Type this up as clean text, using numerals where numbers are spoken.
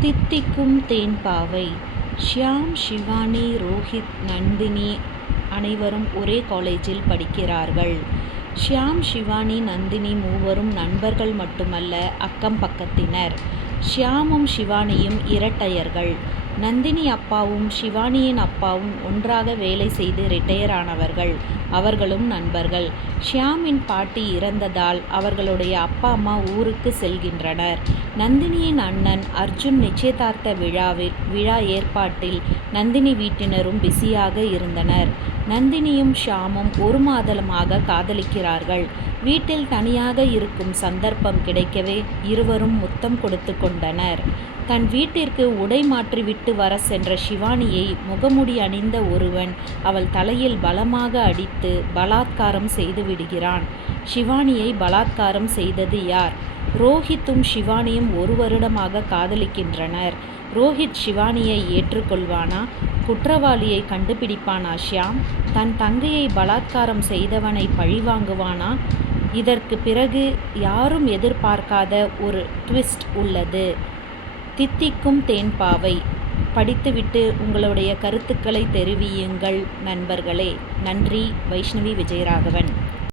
தித்திக்கும் தேன்பாவை. ஷியாம், ஷிவானி, ரோஹித், நந்தினி அனைவரும் ஒரே காலேஜில் படிக்கிறார்கள். ஷியாம், ஷிவானி, நந்தினி மூவரும் நண்பர்கள் மட்டுமல்ல, அக்கம் பக்கத்தினர். ஷியாமும் ஷிவானியும் இரட்டையர்கள். நந்தினி அப்பாவும் ஷிவானியின் அப்பாவும் ஒன்றாக வேலை செய்து ரிட்டையர் ஆனவர்கள். அவர்களும் நண்பர்கள். ஷியாமின் பாட்டி இறந்ததால் அவர்களுடைய அப்பா அம்மா ஊருக்கு செல்கின்றனர். நந்தினியின் அண்ணன் அர்ஜுன் நிச்சயதார்த்த விழா ஏற்பாட்டில் நந்தினி வீட்டினரும் பிஸியாக இருந்தனர். நந்தினியும் ஷியாமும் 1 மாதமாக காதலிக்கிறார்கள். வீட்டில் தனியாக இருக்கும் சந்தர்ப்பம் கிடைக்கவே இருவரும் முத்தம் கொடுத்து கொண்டனர். தன் வீட்டிற்கு உடை மாற்றிவிட்டு வர சென்ற ஷிவானியை முகமுடி அணிந்த ஒருவன் அவள் தலையில் பலமாக அடித்து பலாத்காரம் செய்து விடுகிறான். ஷிவானியை பலாத்காரம் செய்தது யார்? ரோஹித்தும் ஷிவானியும் 1 வருடமாக காதலிக்கின்றனர். ரோஹித் ஷிவானியை ஏற்றுக்கொள்வானா? குற்றவாளியை கண்டுபிடிப்பானா ஷியாம்? தன் தங்கையை பலாத்காரம் செய்தவனை பழிவாங்குவானா? இதற்கு பிறகு யாரும் எதிர்பார்க்காத ஒரு ட்விஸ்ட் உள்ளது. தித்திக்கும் தேன்பாவை படித்துவிட்டு உங்களுடைய கருத்துக்களை தெரிவியுங்கள் நண்பர்களே. நன்றி. வைஷ்ணவி விஜயராகவன்.